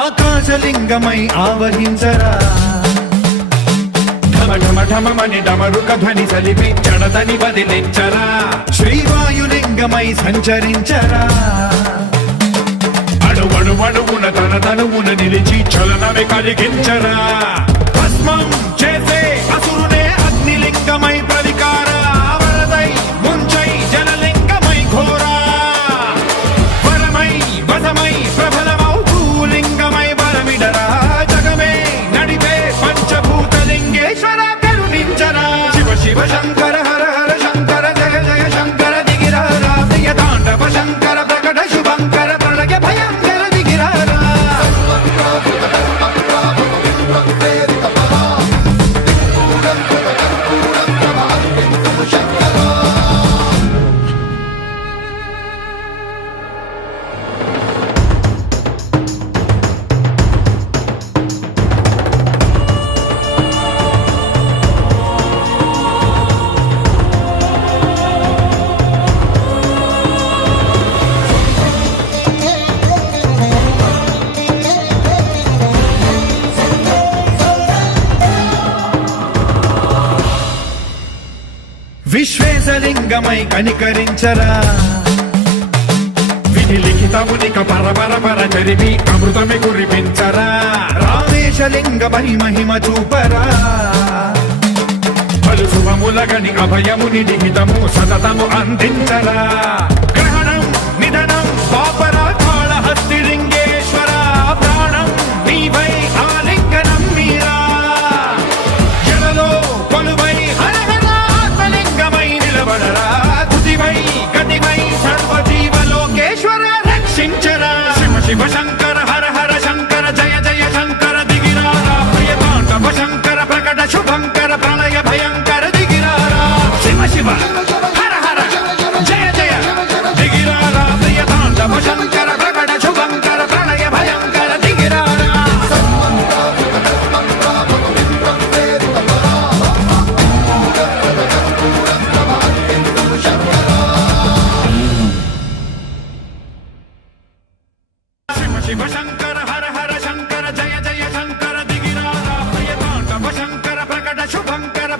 ఆకాశలింగమై ఆవహించరా ఢమ ఢమ ఢమమని డమరుక ధ్వని సలిపి జడదని వదిలించరా శ్రీవాయులింగమై సంచరించరా అణువణువున తన తనువున నిలిచి చలనమే కలిగించరా భస్మం చేసే అసురునే అగ్నిలింగమై ప్రవికార వరదై ముంచై జలలింగమై ఘోరా వరమై వసమై ప్రబలమౌ భూలింగమై బలమిడరా జగమే నడిపే పంచభూతలింగేశ్వర కరుణించరా శివ శివ శంకర హర హర శంకర జయ జయ శంకర దిగిరారా ప్రియ తాండవ శంకర ప్రకట శుభంకర ప్రళయ భయంకర దిగిరారా విశ్వేశలింగమై కనికరించరా విధి లిఖితమునిక పరపర పర చరివి అమృతమి కురిపించరా రామేశలింగమై మహిమ చూపరా పలు శుభములగని అభయముని లిఖితము సతతము అందించరా గ్రహణం నిధనం పాపరా కాళహస్తిలింగేశ్వర ప్రాణం నీవై ఆలింగనం మీరా జలలో కొలువై గతివై సర్వజీవలోకేశ్వర రక్షించరా శివ శివ శంకర హర హర శంకర జయ జయ శంకర దిగిరారా ప్రియ తాండవ శంకర ప్రకట శుభంకర ప్రళయ భయంకర దిగిరారా శివ శివ హర హర జయ జయ దిగిరారా ప్రియ తాండవ శంకర ప్రకట శుభంకర ప్రళయ భయంకర దిగిరారా శివ శంకర హర హర శంకర జయ జయ శంకర దిగిరారా ప్రియ తాండవ శంకర ప్రకట శుభంకర